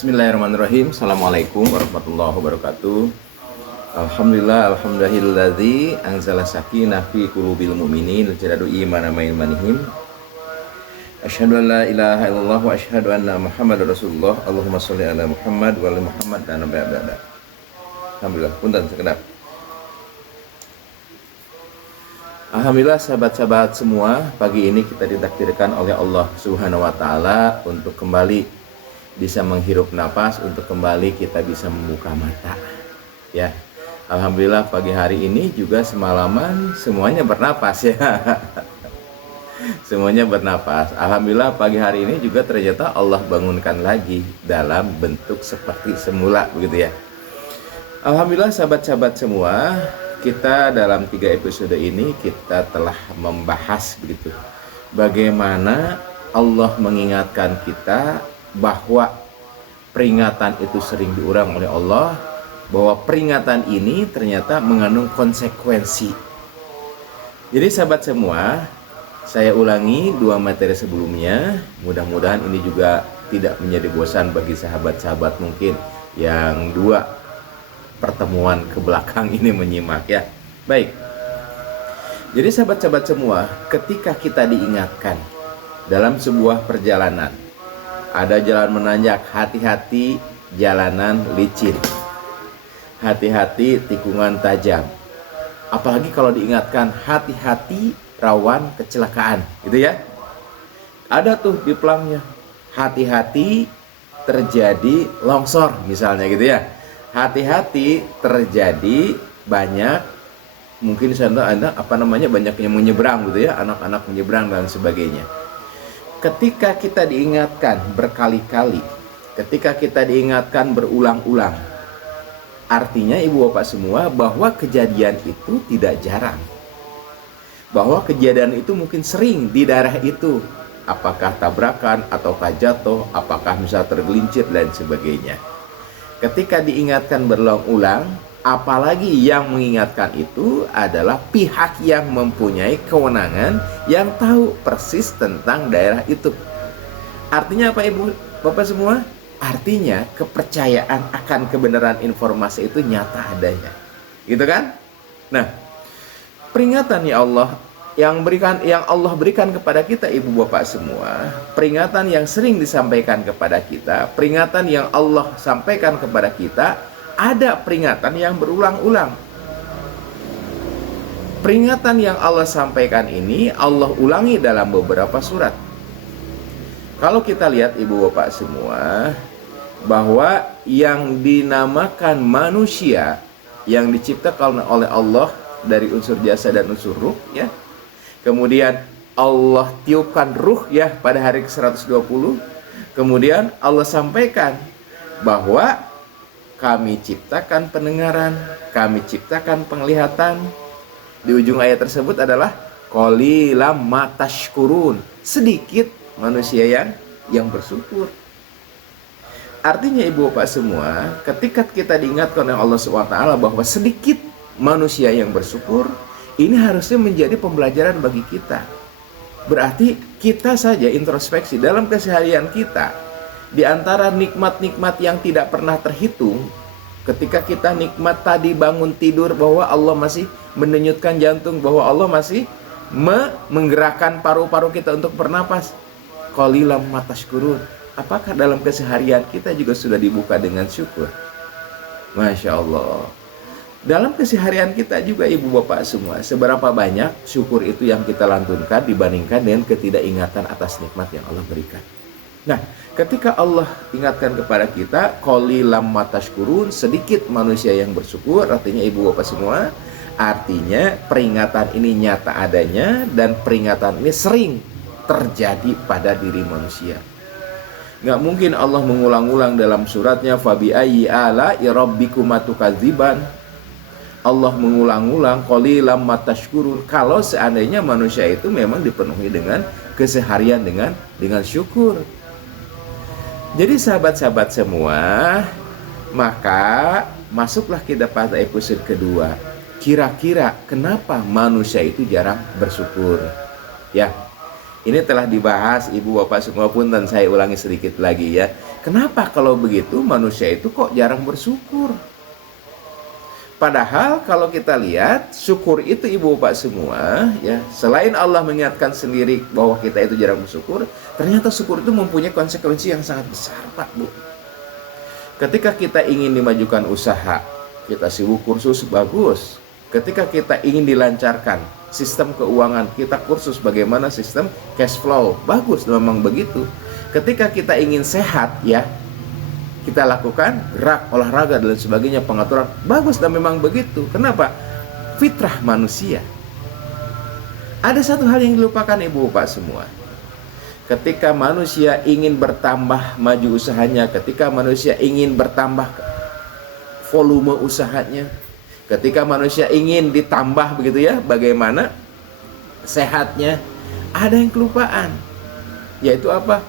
Bismillahirrahmanirrahim. Assalamualaikum warahmatullahi wabarakatuh. Alhamdulillahilladzi anzala sakinah fi qulubil mu'minin jadadu imanan manihim. Asyhadu an la ilaha illallah wa asyhadu anna Muhammadar Rasulullah. Allahumma sholli ala Muhammad wa ali Muhammad dan ba'da. Alhamdulillah, punten sekedap. Alhamdulillah sahabat-sahabat semua, pagi ini kita ditakdirkan oleh Allah Subhanahu wa taala untuk kembali bisa menghirup napas, untuk kembali kita bisa membuka mata. Ya. Alhamdulillah pagi hari ini juga semalaman semuanya bernapas ya. Semuanya bernapas. Alhamdulillah pagi hari ini juga ternyata Allah bangunkan lagi dalam bentuk seperti semula begitu ya. Alhamdulillah sahabat-sahabat semua, kita dalam 3 episode ini kita telah membahas begitu bagaimana Allah mengingatkan kita bahwa peringatan itu sering diulang oleh Allah, bahwa peringatan ini ternyata mengandung konsekuensi. Jadi sahabat semua, saya ulangi 2 materi sebelumnya, mudah-mudahan ini juga tidak menjadi bosan bagi sahabat-sahabat mungkin yang 2 pertemuan ke belakang ini menyimak ya. Baik, jadi sahabat-sahabat semua, ketika kita diingatkan dalam sebuah perjalanan, ada jalan menanjak, hati-hati jalanan licin, hati-hati tikungan tajam. Apalagi kalau diingatkan hati-hati rawan kecelakaan, gitu ya. Ada tuh di pelangnya, hati-hati terjadi longsor misalnya gitu ya. Hati-hati terjadi banyak, mungkin Anda banyak yang menyeberang gitu ya, anak-anak menyeberang dan sebagainya. Ketika kita diingatkan berkali-kali, ketika kita diingatkan berulang-ulang, artinya ibu bapak semua bahwa kejadian itu tidak jarang, bahwa kejadian itu mungkin sering di daerah itu, apakah tabrakan ataukah jatuh, apakah misal tergelincir dan sebagainya. Ketika diingatkan berulang-ulang, apalagi yang mengingatkan itu adalah pihak yang mempunyai kewenangan, yang tahu persis tentang daerah itu. Artinya apa ibu bapak semua? Artinya kepercayaan akan kebenaran informasi itu nyata adanya, gitu kan? Nah, peringatan ya Allah yang Allah berikan kepada kita ibu bapak semua, peringatan yang sering disampaikan kepada kita, peringatan yang Allah sampaikan kepada kita, ada peringatan yang berulang-ulang. Peringatan yang Allah sampaikan ini Allah ulangi dalam beberapa surat. Kalau kita lihat ibu bapak semua, bahwa yang dinamakan manusia yang diciptakan oleh Allah dari unsur jasa dan unsur ruh ya. Kemudian Allah tiupkan ruh ya pada hari ke-120. Kemudian Allah sampaikan bahwa kami ciptakan pendengaran, kami ciptakan penglihatan. Di ujung ayat tersebut adalah qalilam ma tashkurun, sedikit manusia yang bersyukur. Artinya ibu bapak semua, ketika kita diingatkan oleh Allah SWT bahwa sedikit manusia yang bersyukur, ini harusnya menjadi pembelajaran bagi kita. Berarti kita saja introspeksi dalam keseharian kita. Di antara nikmat-nikmat yang tidak pernah terhitung, ketika kita nikmat tadi bangun tidur, bahwa Allah masih mendenyutkan jantung, bahwa Allah masih menggerakkan paru-paru kita untuk bernapas. Qalilam ma tashkurun. Apakah dalam keseharian kita juga sudah dibuka dengan syukur? Masya Allah. Dalam keseharian kita juga ibu bapak semua, seberapa banyak syukur itu yang kita lantunkan dibandingkan dengan ketidakingatan atas nikmat yang Allah berikan. Nah, ketika Allah ingatkan kepada kita qalilam ma tashkurun, sedikit manusia yang bersyukur, artinya ibu bapak semua, artinya peringatan ini nyata adanya dan peringatan ini sering terjadi pada diri manusia. Nggak mungkin Allah mengulang-ulang dalam suratnya fabi ayyi ala'i rabbikuma tukadziban. Allah mengulang-ulang qalilam ma tashkurun kalau seandainya manusia itu memang dipenuhi dengan keseharian dengan syukur. Jadi sahabat-sahabat semua, maka masuklah kita pada episode kedua. Kira-kira kenapa manusia itu jarang bersyukur? Ya, Ini telah dibahas ibu bapak semua pun, dan saya ulangi sedikit lagi ya. Kenapa kalau begitu manusia itu kok jarang bersyukur? Padahal kalau kita lihat syukur itu ibu bapak semua ya, selain Allah mengingatkan sendiri bahwa kita itu jarang bersyukur, ternyata syukur itu mempunyai konsekuensi yang sangat besar Pak Bu. Ketika kita ingin dimajukan usaha, kita sibuk kursus bagus. Ketika kita ingin dilancarkan sistem keuangan, kita kursus bagaimana sistem cash flow, bagus memang begitu. Ketika kita ingin sehat ya, kita lakukan gerak, olahraga dan sebagainya, pengaturan, bagus dan memang begitu. Kenapa? Fitrah manusia. Ada satu hal yang dilupakan ibu bapak semua. Ketika manusia ingin bertambah maju usahanya, ketika manusia ingin bertambah volume usahanya, ketika manusia ingin ditambah begitu ya, bagaimana sehatnya, ada yang kelupaan. Yaitu apa?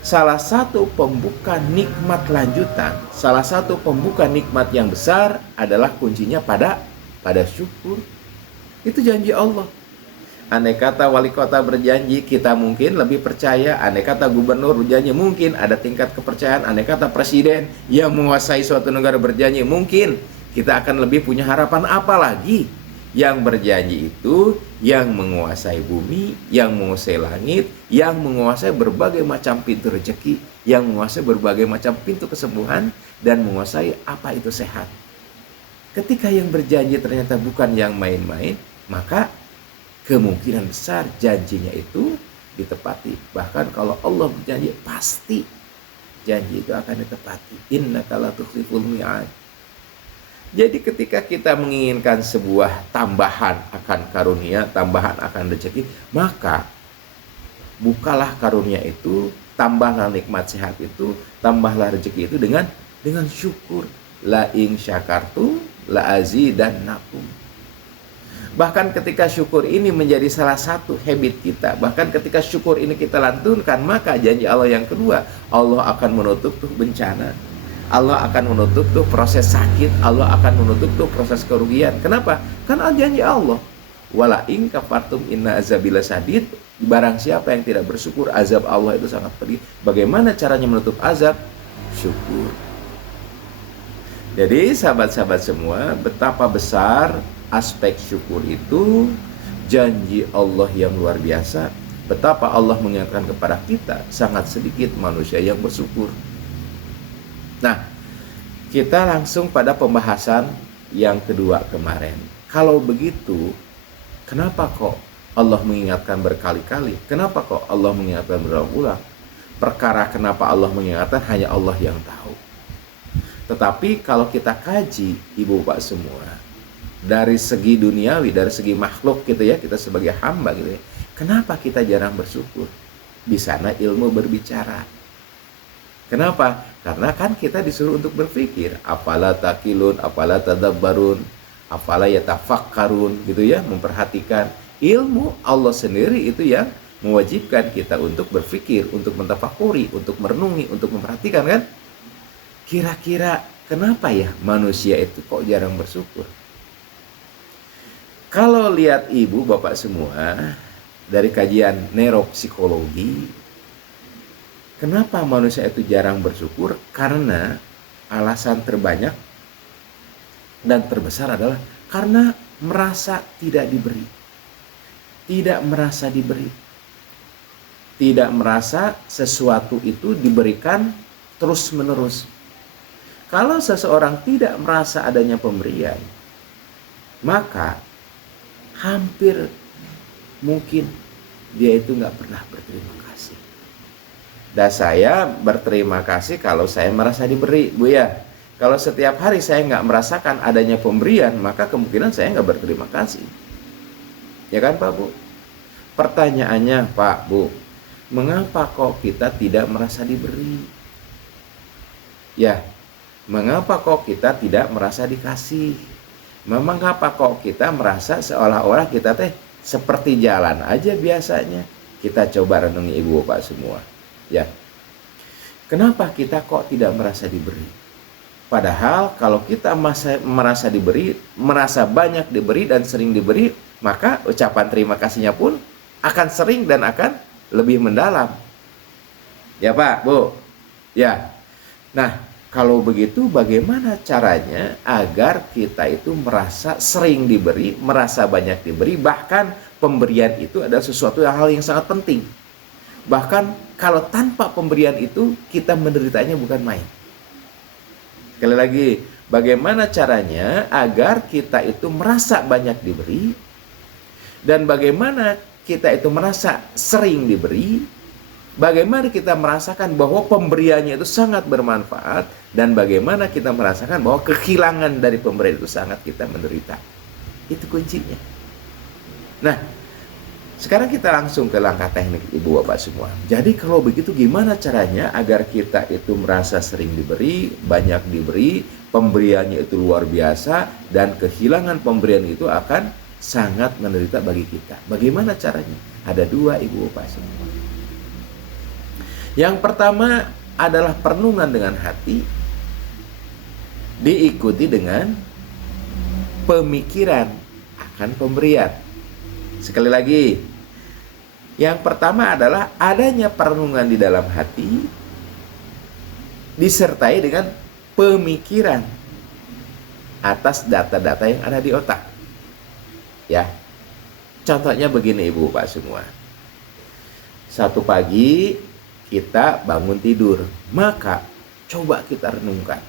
Salah satu pembuka nikmat lanjutan, salah satu pembuka nikmat yang besar adalah kuncinya pada syukur. Itu janji Allah. Andai kata wali kota berjanji, kita mungkin lebih percaya. Andai kata gubernur berjanji, mungkin ada tingkat kepercayaan. Andai kata presiden yang menguasai suatu negara berjanji, mungkin kita akan lebih punya harapan. Apalagi yang berjanji itu yang menguasai bumi, yang menguasai langit, yang menguasai berbagai macam pintu rezeki, yang menguasai berbagai macam pintu kesembuhan, dan menguasai apa itu sehat. Ketika yang berjanji ternyata bukan yang main-main, maka kemungkinan besar janjinya itu ditepati. Bahkan kalau Allah berjanji, pasti janji itu akan ditepati. Innaka la tukhliful mi'ad. Jadi ketika kita menginginkan sebuah tambahan akan karunia, tambahan akan rezeki, maka bukalah karunia itu, tambahlah nikmat sehat itu, tambahlah rezeki itu dengan syukur. La in syakartum la azidannakum. Bahkan ketika syukur ini menjadi salah satu habit kita, bahkan ketika syukur ini kita lantunkan, maka janji Allah yang kedua, Allah akan menutup tuh bencana. Allah akan menutup tuh proses sakit, Allah akan menutup tuh proses kerugian. Kenapa? Karena janji Allah. Wala in kafartum inna azabil sadid. Barang siapa yang tidak bersyukur, azab Allah itu sangat pedih. Bagaimana caranya menutup azab? Syukur. Jadi sahabat-sahabat semua, betapa besar aspek syukur itu, janji Allah yang luar biasa. Betapa Allah mengingatkan kepada kita, sangat sedikit manusia yang bersyukur. Nah, kita langsung pada pembahasan yang kedua kemarin. Kalau begitu, kenapa kok Allah mengingatkan berkali-kali? Kenapa kok Allah mengingatkan berulang-ulang? Perkara kenapa Allah mengingatkan hanya Allah yang tahu. Tetapi kalau kita kaji, ibu bapak semua, dari segi duniawi, dari segi makhluk gitu ya, kita sebagai hamba gitu ya, kenapa kita jarang bersyukur? Di sana ilmu berbicara. Kenapa? Karena kan kita disuruh untuk berpikir, afala takilun, afala tadabbarun, afala yatafakkarun, gitu ya, memperhatikan. Ilmu Allah sendiri itu yang mewajibkan kita untuk berpikir, untuk mentafakuri, untuk merenungi, untuk memperhatikan kan? Kira-kira kenapa ya manusia itu kok jarang bersyukur? Kalau lihat ibu bapak semua, dari kajian neuropsikologi, kenapa manusia itu jarang bersyukur? Karena alasan terbanyak dan terbesar adalah karena merasa tidak diberi. Tidak merasa diberi. Tidak merasa sesuatu itu diberikan terus-menerus. Kalau seseorang tidak merasa adanya pemberian, maka hampir mungkin dia itu nggak pernah berterima kasih. Dan saya berterima kasih kalau saya merasa diberi, Bu ya. Kalau setiap hari saya nggak merasakan adanya pemberian, maka kemungkinan saya nggak berterima kasih. Ya kan Pak Bu? Pertanyaannya Pak Bu, mengapa kok kita tidak merasa diberi? Ya, mengapa kok kita tidak merasa dikasih? Mengapa kok kita merasa seolah-olah kita teh seperti jalan aja biasanya? Kita coba renungi ibu bapak semua. Ya, kenapa kita kok tidak merasa diberi? Padahal kalau kita merasa diberi, merasa banyak diberi dan sering diberi, maka ucapan terima kasihnya pun akan sering dan akan lebih mendalam. Ya Pak, Bu. Ya, Nah, kalau begitu bagaimana caranya agar kita itu merasa sering diberi, merasa banyak diberi, bahkan pemberian itu adalah sesuatu hal yang sangat penting. Bahkan kalau tanpa pemberian itu kita menderitanya bukan main. Sekali lagi, bagaimana caranya agar kita itu merasa banyak diberi, dan bagaimana kita itu merasa sering diberi, bagaimana kita merasakan bahwa pemberiannya itu sangat bermanfaat, dan bagaimana kita merasakan bahwa kehilangan dari pemberian itu sangat kita menderita. Itu kuncinya. Nah, sekarang kita langsung ke langkah teknik Ibu Bapak semua. Jadi kalau begitu gimana caranya agar kita itu merasa sering diberi, banyak diberi, pemberiannya itu luar biasa, dan kehilangan pemberian itu akan sangat menderita bagi kita. Bagaimana caranya? Ada dua Ibu Bapak semua. Yang pertama adalah perenungan dengan hati, diikuti dengan pemikiran akan pemberian. Sekali lagi, yang pertama adalah adanya perenungan di dalam hati, disertai dengan pemikiran atas data-data yang ada di otak. Ya, contohnya begini Ibu Bapak semua. Satu pagi kita bangun tidur, maka coba kita renungkan.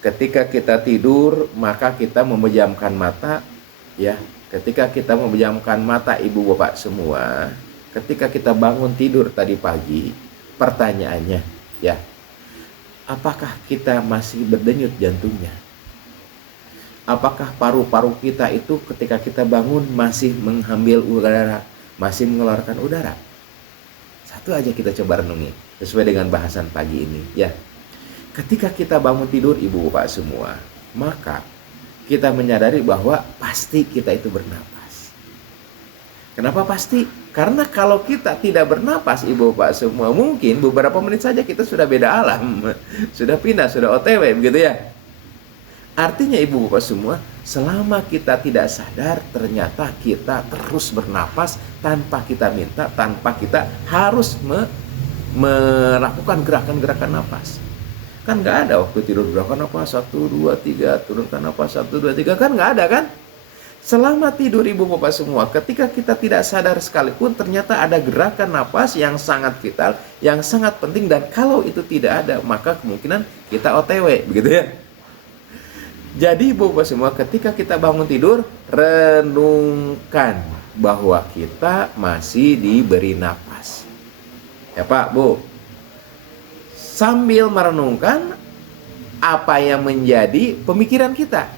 Ketika kita tidur, maka kita memejamkan mata, ya. Ketika kita memejamkan mata Ibu Bapak semua, ketika kita bangun tidur tadi pagi, pertanyaannya, ya, apakah kita masih berdenyut jantungnya? Apakah paru-paru kita itu ketika kita bangun masih mengambil udara, masih mengeluarkan udara? Satu aja kita coba renungi, sesuai dengan bahasan pagi ini, ya. Ketika kita bangun tidur Ibu Bapak semua, maka kita menyadari bahwa pasti kita itu bernapas. Kenapa pasti? Karena kalau kita tidak bernapas Ibu Bapak semua, mungkin beberapa menit saja kita sudah beda alam, sudah pindah, sudah OTW, begitu ya. Artinya Ibu Bapak semua, selama kita tidak sadar, ternyata kita terus bernapas tanpa kita minta, tanpa kita harus melakukan gerakan-gerakan napas. Kan nggak ada waktu tidur gerakan napas 1, 2, 3, turunkan napas 1, 2, 3, kan nggak ada kan? Selama tidur Ibu Bapak semua, ketika kita tidak sadar sekalipun, ternyata ada gerakan napas yang sangat vital, yang sangat penting, dan kalau itu tidak ada, maka kemungkinan kita OTW, begitu ya. Jadi Ibu Bapak semua, ketika kita bangun tidur, renungkan bahwa kita masih diberi napas. Ya Pak, Bu. Sambil merenungkan apa yang menjadi pemikiran kita.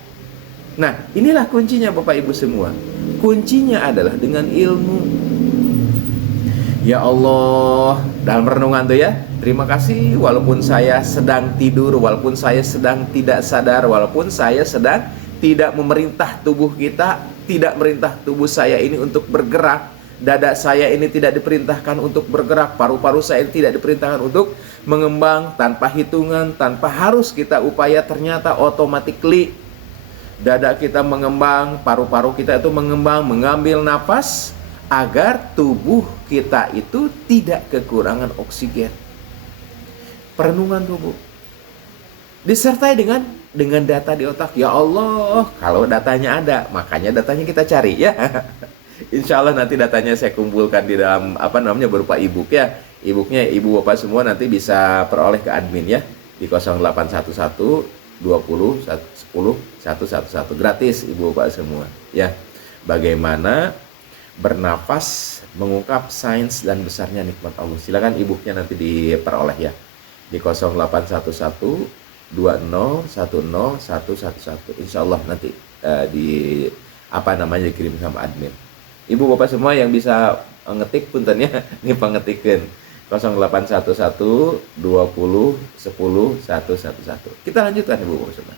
Nah, inilah kuncinya Bapak Ibu semua. Kuncinya adalah dengan ilmu. Ya Allah, dalam renungan tuh ya, terima kasih walaupun saya sedang tidur, walaupun saya sedang tidak sadar, walaupun saya sedang tidak memerintah tubuh kita, tidak merintah tubuh saya ini untuk bergerak, dada saya ini tidak diperintahkan untuk bergerak, paru-paru saya ini tidak diperintahkan untuk mengembang, tanpa hitungan, tanpa harus kita upaya, ternyata automatically dada kita mengembang, paru-paru kita itu mengembang, mengambil napas agar tubuh kita itu tidak kekurangan oksigen. Perenungan tubuh disertai dengan data di otak. Ya Allah, kalau datanya ada, makanya datanya kita cari ya. Insya Allah nanti datanya saya kumpulkan di dalam berupa e-book ya. E-booknya Ibu Bapak semua nanti bisa peroleh ke admin ya di 0811 20 10 111 gratis Ibu Bapak semua ya. Bagaimana bernafas mengungkap sains dan besarnya nikmat Allah. Silakan e-booknya nanti diperoleh ya di 0811 20 10 111. Insya Allah nanti dikirim sama admin. Ibu Bapak semua yang bisa ngetik puntennya ini pengetikkan 0811 20 10 111. Kita lanjutkan Ibu Bapak semua.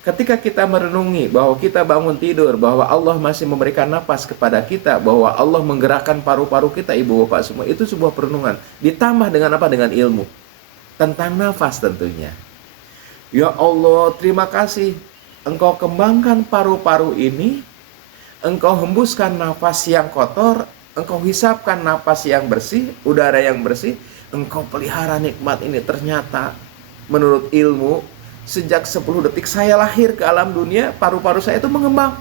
Ketika kita merenungi bahwa kita bangun tidur, bahwa Allah masih memberikan napas kepada kita, bahwa Allah menggerakkan paru-paru kita Ibu Bapak semua, itu sebuah perenungan. Ditambah dengan apa? Dengan ilmu tentang nafas tentunya. Ya Allah, terima kasih Engkau kembangkan paru-paru ini, Engkau hembuskan nafas yang kotor, Engkau hisapkan nafas yang bersih, udara yang bersih, engkau pelihara nikmat ini. Ternyata menurut ilmu, sejak 10 detik saya lahir ke alam dunia, paru-paru saya itu mengembang.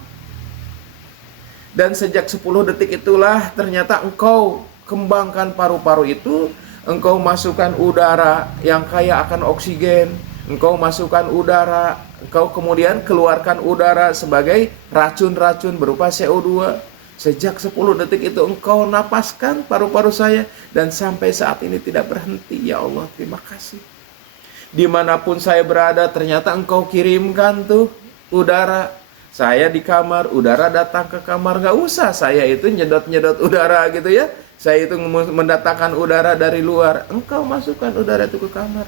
Dan sejak 10 detik itulah ternyata engkau kembangkan paru-paru itu, engkau masukkan udara yang kaya akan oksigen, engkau masukkan udara, engkau kemudian keluarkan udara sebagai racun-racun berupa CO2. Sejak 10 detik itu engkau napaskan paru-paru saya, dan sampai saat ini tidak berhenti. Ya Allah, terima kasih. Dimanapun saya berada, ternyata engkau kirimkan tuh udara. Saya di kamar, udara datang ke kamar. Gak usah saya itu nyedot-nyedot udara gitu ya. Saya itu mendatangkan udara dari luar. Engkau masukkan udara itu ke kamar.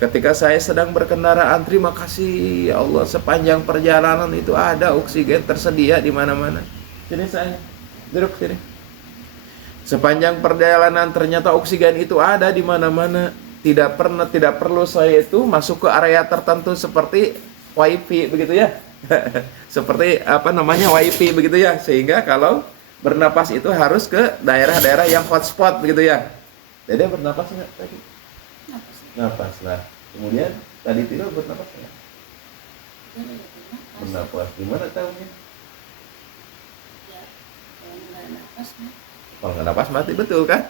Ketika saya sedang berkendaraan, terima kasih ya Allah, sepanjang perjalanan itu ada oksigen tersedia di mana-mana. Sini saya, duduk sini. Sepanjang perjalanan ternyata oksigen itu ada di mana-mana. Tidak perlu saya itu masuk ke area tertentu seperti wifi begitu ya. Seperti wifi begitu ya, sehingga kalau bernapas itu harus ke daerah-daerah yang hotspot begitu ya. Jadi bernapas nggak tadi? Napas lah. Kemudian tadi tidur bernapas nggak? Bernapas. Gimana tahunya? Kalau nggak napas mati, betul kan?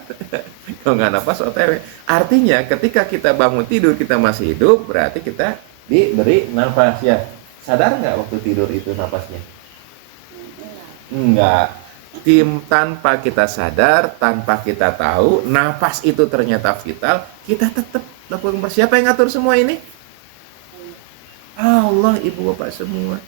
Kalau nggak napas OTW. Artinya ketika kita bangun tidur kita masih hidup, berarti kita diberi nafas ya. Sadar nggak waktu tidur itu napasnya? Enggak. Tanpa kita sadar, tanpa kita tahu, napas itu ternyata vital, kita tetap lakukan. Siapa yang ngatur semua ini? Allah, ibu bapak semua.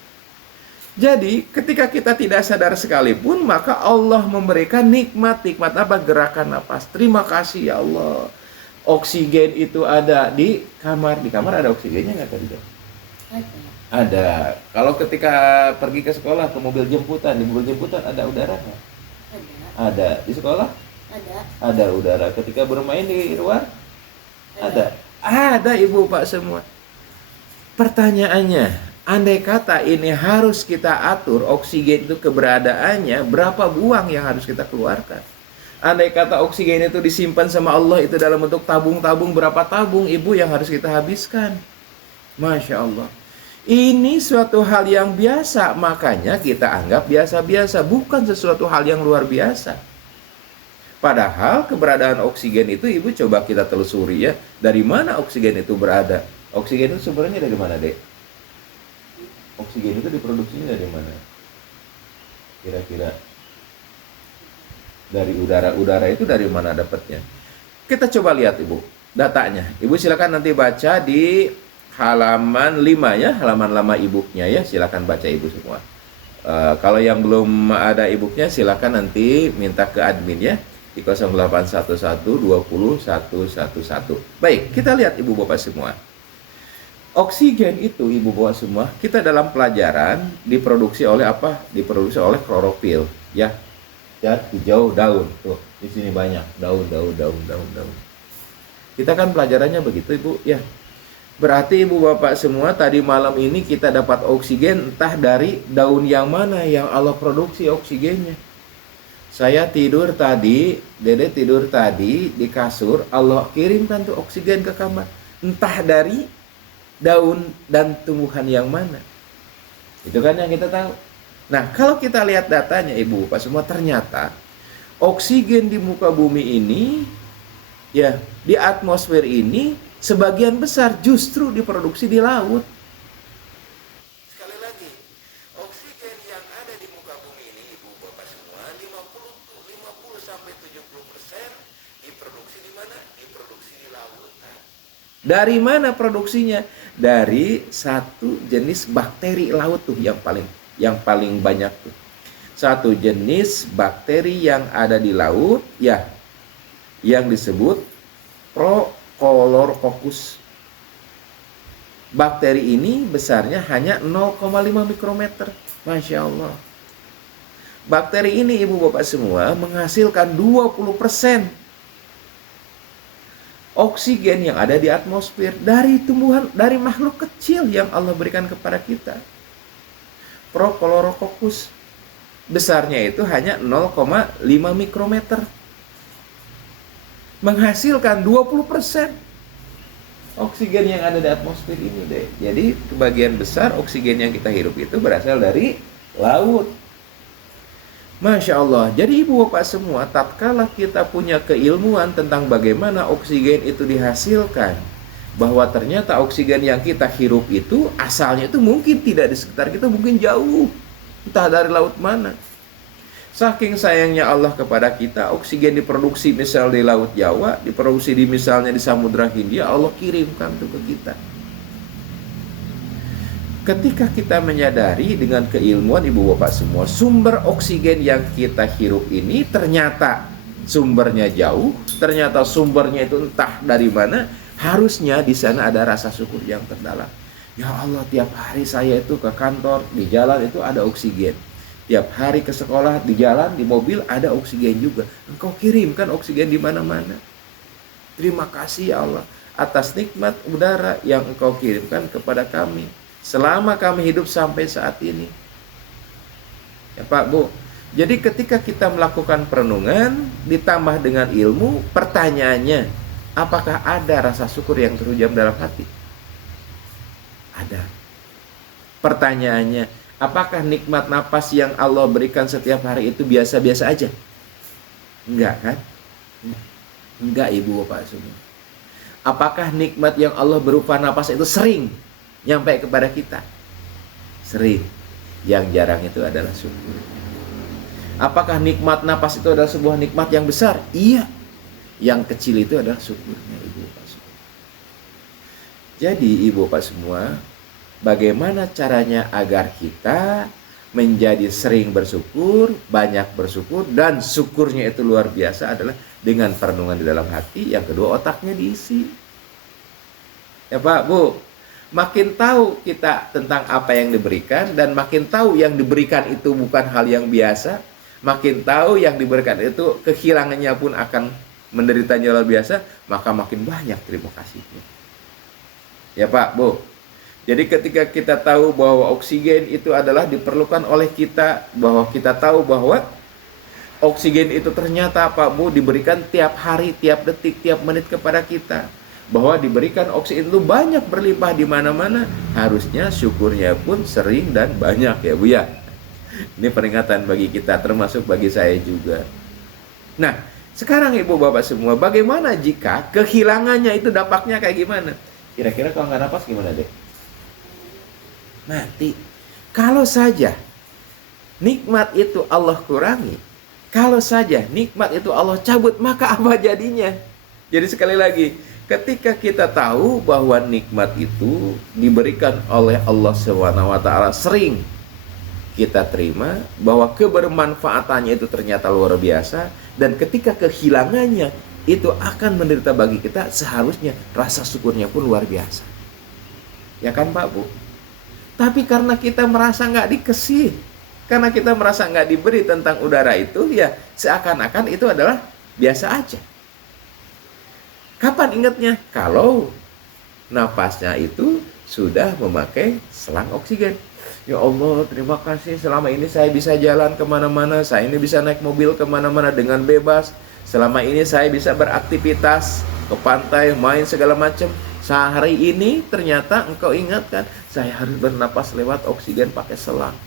Jadi ketika kita tidak sadar sekalipun, maka Allah memberikan nikmat. Nikmat apa? Gerakan napas. Terima kasih ya Allah. Oksigen itu ada di kamar. Di kamar ada oksigennya nggak tadi? Ada. Kalau ketika pergi ke sekolah, ke mobil jemputan, di mobil jemputan ada udara nggak? Ada. Di sekolah? Ada udara. Ketika bermain di luar? Ada. Ada ibu pak semua. Pertanyaannya, andai kata ini harus kita atur, oksigen itu keberadaannya, berapa buang yang harus kita keluarkan? Andai kata oksigen itu disimpan sama Allah itu dalam bentuk tabung-tabung, berapa tabung ibu yang harus kita habiskan? Masya Allah. Ini suatu hal yang biasa, makanya kita anggap biasa-biasa, bukan sesuatu hal yang luar biasa. Padahal keberadaan oksigen itu ibu coba kita telusuri ya, dari mana oksigen itu berada? Oksigen itu sebenarnya dari mana, Dek? Oksigen itu diproduksinya dari mana? Kira-kira dari udara. Udara itu dari mana dapatnya? Kita coba lihat ibu, datanya. Ibu silakan nanti baca di halaman 5 ya, halaman lama e-booknya ya, silakan baca ibu semua. Kalau yang belum ada e-booknya silakan nanti minta ke admin ya di 0811201111. Baik, kita lihat ibu bapak semua. Oksigen itu ibu bapak semua, kita dalam pelajaran diproduksi oleh apa? Diproduksi oleh klorofil ya. Ya, hijau daun. Tuh, di sini banyak daun. Kita kan pelajarannya begitu ibu ya. Berarti ibu bapak semua, tadi malam ini kita dapat oksigen entah dari daun yang mana yang Allah produksi oksigennya. Saya tidur tadi, Dede tidur tadi di kasur, Allah kirimkan tuh oksigen ke kamar. Entah dari daun dan tumbuhan yang mana. Itu kan yang kita tahu. Nah, kalau kita lihat datanya ibu bapak semua, ternyata oksigen di muka bumi ini, ya di atmosfer ini, sebagian besar justru diproduksi di laut. Sekali lagi, oksigen yang ada di muka bumi ini, ibu bapak semua, 50 sampai 70% diproduksi di mana? Diproduksi di lautan. Dari mana produksinya? Dari satu jenis bakteri laut tuh yang paling banyak tuh. Satu jenis bakteri yang ada di laut ya, yang disebut Prochlorococcus. Bakteri ini besarnya hanya 0,5 mikrometer. Masya Allah. Bakteri ini ibu bapak semua menghasilkan 20% oksigen yang ada di atmosfer dari tumbuhan, dari makhluk kecil yang Allah berikan kepada kita. Prochlorococcus besarnya itu hanya 0,5 mikrometer. menghasilkan 20% oksigen yang ada di atmosfer ini deh. Jadi kebagian besar oksigen yang kita hirup itu berasal dari laut. Masya Allah. Jadi ibu bapak semua, tatkala kita punya keilmuan tentang bagaimana oksigen itu dihasilkan, bahwa ternyata oksigen yang kita hirup itu asalnya itu mungkin tidak di sekitar kita, mungkin jauh, entah dari laut mana. Saking sayangnya Allah kepada kita, oksigen diproduksi misal di Laut Jawa, diproduksi misalnya di Samudra Hindia, Allah kirimkan itu ke kita. Ketika kita menyadari dengan keilmuan ibu bapak semua, sumber oksigen yang kita hirup ini ternyata sumbernya jauh, ternyata sumbernya itu entah dari mana, harusnya di sana ada rasa syukur yang terdalam. Ya Allah, tiap hari saya itu ke kantor, di jalan itu ada oksigen. Tiap hari ke sekolah, di jalan, di mobil ada oksigen juga. Engkau kirimkan oksigen di mana-mana. Terima kasih ya Allah atas nikmat udara yang Engkau kirimkan kepada kami selama kami hidup sampai saat ini. Ya Pak, Bu. Jadi ketika kita melakukan perenungan ditambah dengan ilmu, pertanyaannya, apakah ada rasa syukur yang terhujam dalam hati? Ada. Pertanyaannya, apakah nikmat napas yang Allah berikan setiap hari itu biasa-biasa aja? Enggak kan? Enggak ibu bapak semua. Apakah nikmat yang Allah berupa napas itu sering nyampe kepada kita? Sering. Yang jarang itu adalah syukur. Apakah nikmat napas itu adalah sebuah nikmat yang besar? Iya. Yang kecil itu adalah syukurnya ibu bapak semua. Jadi ibu bapak semua, bagaimana caranya agar kita menjadi sering bersyukur, banyak bersyukur, dan syukurnya itu luar biasa adalah dengan perenungan di dalam hati. Yang kedua, otaknya diisi. Ya Pak, Bu, makin tahu kita tentang apa yang diberikan, dan makin tahu yang diberikan itu bukan hal yang biasa, makin tahu yang diberikan itu kehilangannya pun akan menderitanya luar biasa, maka makin banyak terima kasihnya. Ya Pak, Bu. Jadi ketika kita tahu bahwa oksigen itu adalah diperlukan oleh kita, bahwa kita tahu bahwa oksigen itu ternyata Pak Bu diberikan tiap hari, tiap detik, tiap menit kepada kita, bahwa diberikan oksigen itu banyak berlimpah di mana-mana, harusnya syukurnya pun sering dan banyak ya Bu ya. Ini peringatan bagi kita, termasuk bagi saya juga. Nah, sekarang ibu bapak semua, bagaimana jika kehilangannya itu dampaknya kayak gimana? Kira-kira kalau nggak napas gimana deh? Mati. Kalau saja nikmat itu Allah kurangi, kalau saja nikmat itu Allah cabut, maka apa jadinya? Jadi sekali lagi, ketika kita tahu bahwa nikmat itu diberikan oleh Allah SWT sering kita terima, bahwa kebermanfaatannya itu ternyata luar biasa, dan ketika kehilangannya itu akan menderita bagi kita, seharusnya rasa syukurnya pun luar biasa. Ya kan Pak Bu? Tapi karena kita merasa nggak dikasih, karena kita merasa nggak diberi tentang udara itu, ya seakan-akan itu adalah biasa aja. Kapan ingatnya? Kalau napasnya itu sudah memakai selang oksigen. Ya Allah, terima kasih selama ini saya bisa jalan kemana-mana, saya ini bisa naik mobil kemana-mana dengan bebas. Selama ini saya bisa beraktivitas ke pantai, main segala macam. Sehari ini ternyata engkau ingatkan, saya harus bernapas lewat oksigen pakai selang.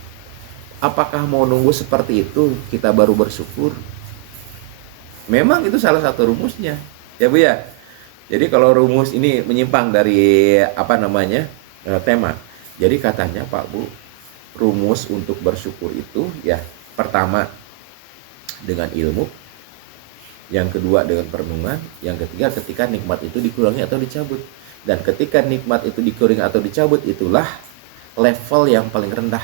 Apakah mau nunggu seperti itu kita baru bersyukur? Memang itu salah satu rumusnya, ya Bu ya. Jadi kalau rumus ini menyimpang dari tema. Jadi katanya Pak Bu, rumus untuk bersyukur itu ya pertama dengan ilmu, yang kedua dengan perenungan, yang ketiga ketika nikmat itu dikurangi atau dicabut. Dan ketika nikmat itu dikurangi atau dicabut, itulah level yang paling rendah.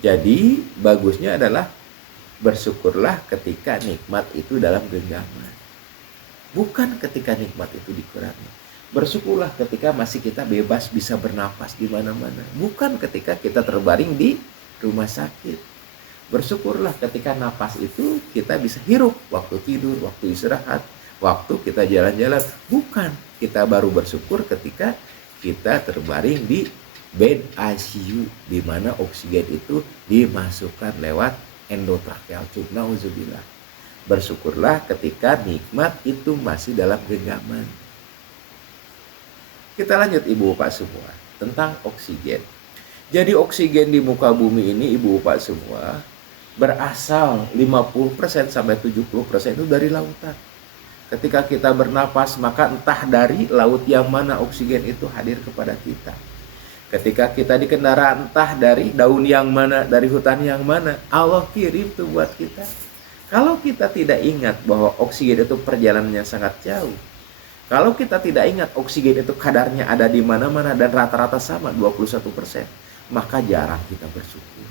Jadi bagusnya adalah bersyukurlah ketika nikmat itu dalam genggaman, bukan ketika nikmat itu dikurangi. Bersyukurlah ketika masih kita bebas bisa bernapas di mana-mana, bukan ketika kita terbaring di rumah sakit. Bersyukurlah ketika napas itu kita bisa hirup waktu tidur, waktu istirahat, waktu kita jalan-jalan, bukan kita baru bersyukur ketika kita terbaring di bed ICU, di mana oksigen itu dimasukkan lewat endotracheal tube. Nauzubillah. Bersyukurlah ketika nikmat itu masih dalam genggaman. Kita lanjut Ibu Bapak semua tentang oksigen. Jadi oksigen di muka bumi ini Ibu Bapak semua berasal 50% sampai 70% itu dari lautan. Ketika kita bernapas, maka entah dari laut yang mana oksigen itu hadir kepada kita. Ketika kita di kendaraan, entah dari daun yang mana, dari hutan yang mana, Allah kirim tuh buat kita. Kalau kita tidak ingat bahwa oksigen itu perjalanannya sangat jauh, kalau kita tidak ingat oksigen itu kadarnya ada di mana-mana dan rata-rata sama 21%, maka jarang kita bersyukur.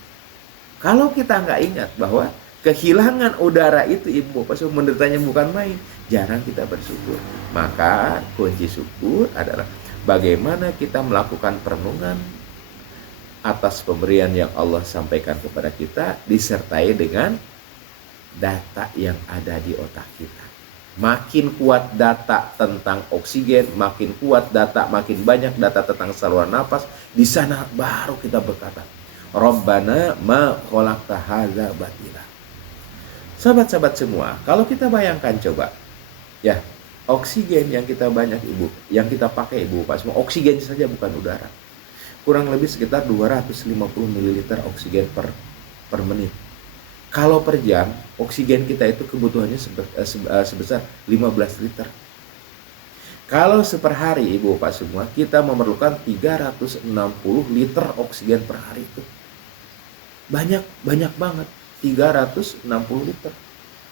Kalau kita nggak ingat bahwa kehilangan udara itu Ibu Bapak menderitanya bukan main, jarang kita bersyukur. Maka kunci syukur adalah bagaimana kita melakukan perenungan atas pemberian yang Allah sampaikan kepada kita, disertai dengan data yang ada di otak kita. Makin kuat data tentang oksigen, makin kuat data, makin banyak data tentang saluran napas, di sana baru kita berkata, Rabbana ma khalaqta hadza batila. Sahabat-sahabat semua, kalau kita bayangkan coba, ya, oksigen yang kita banyak Ibu, yang kita pakai Ibu Bapak semua, oksigen saja bukan udara. Kurang lebih sekitar 250 ml oksigen per menit. Kalau per jam, oksigen kita itu kebutuhannya sebesar 15 liter. Kalau seper hari Ibu Bapak semua, kita memerlukan 360 liter oksigen per hari itu. Banyak banget, 360 liter.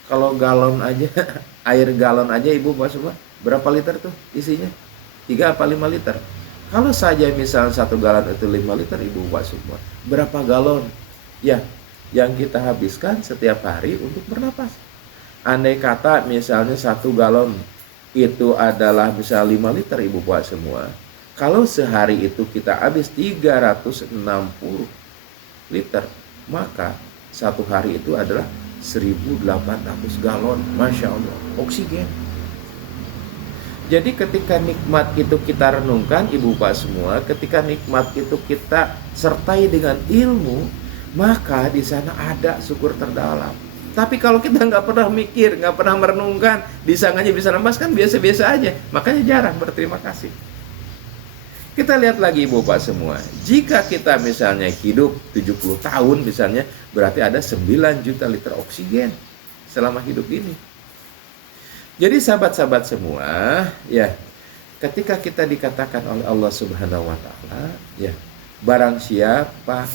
Kalau galon aja, air galon aja Ibu Bapak semua, berapa liter tuh isinya? 3 apa 5 liter. Kalau saja misal 1 galon itu 5 liter Ibu Bapak semua, berapa galon? Ya, yang kita habiskan setiap hari untuk bernapas. Andai kata misalnya 1 galon itu adalah misal 5 liter Ibu Bapak semua, kalau sehari itu kita habis 360 liter, maka satu hari itu adalah 1.800 galon, Masya Allah, oksigen. Jadi ketika nikmat itu kita renungkan Ibu Bapak semua, ketika nikmat itu kita sertai dengan ilmu, maka di sana ada syukur terdalam. Tapi kalau kita nggak pernah mikir, nggak pernah merenungkan, disangkanya bisa nambah, kan biasa-biasa aja, makanya jarang berterima kasih. Kita lihat lagi Ibu Bapak semua, jika kita misalnya hidup 70 tahun misalnya, berarti ada 9 juta liter oksigen selama hidup ini. Jadi sahabat-sahabat semua, ya, ketika kita dikatakan oleh Allah Subhanahu wa taala, ya, barang siapa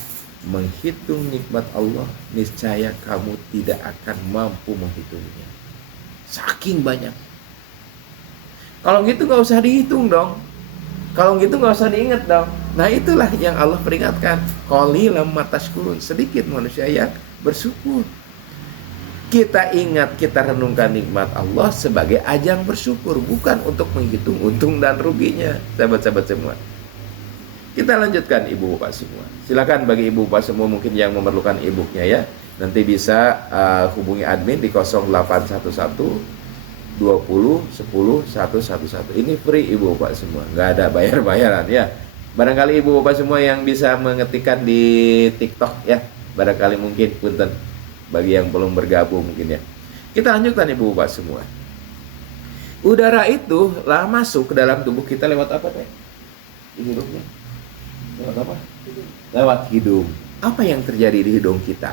menghitung nikmat Allah, niscaya kamu tidak akan mampu menghitungnya. Saking banyak. Kalau gitu nggak usah dihitung dong. Kalau gitu nggak usah diingat dong. Nah itulah yang Allah peringatkan. Qalilan ma tashkurun, sedikit manusia yang bersyukur. Kita ingat, kita renungkan nikmat Allah sebagai ajang bersyukur, bukan untuk menghitung untung dan ruginya, sahabat-sahabat semua. Kita lanjutkan Ibu Bapak semua. Silakan bagi Ibu Bapak semua mungkin yang memerlukan e-booknya ya, nanti bisa hubungi admin di 0811 20 10 111. Ini free Ibu Bapak semua, nggak ada bayar-bayaran ya. Barangkali Ibu Bapak semua yang bisa mengetikkan di TikTok ya, barangkali mungkin punten bagi yang belum bergabung mungkin ya. Kita lanjutkan Ibu Bapak semua. Udara itu lah masuk ke dalam tubuh kita lewat apa teh? Hidungnya. Lewat apa? Lewat hidung. Apa yang terjadi di hidung kita?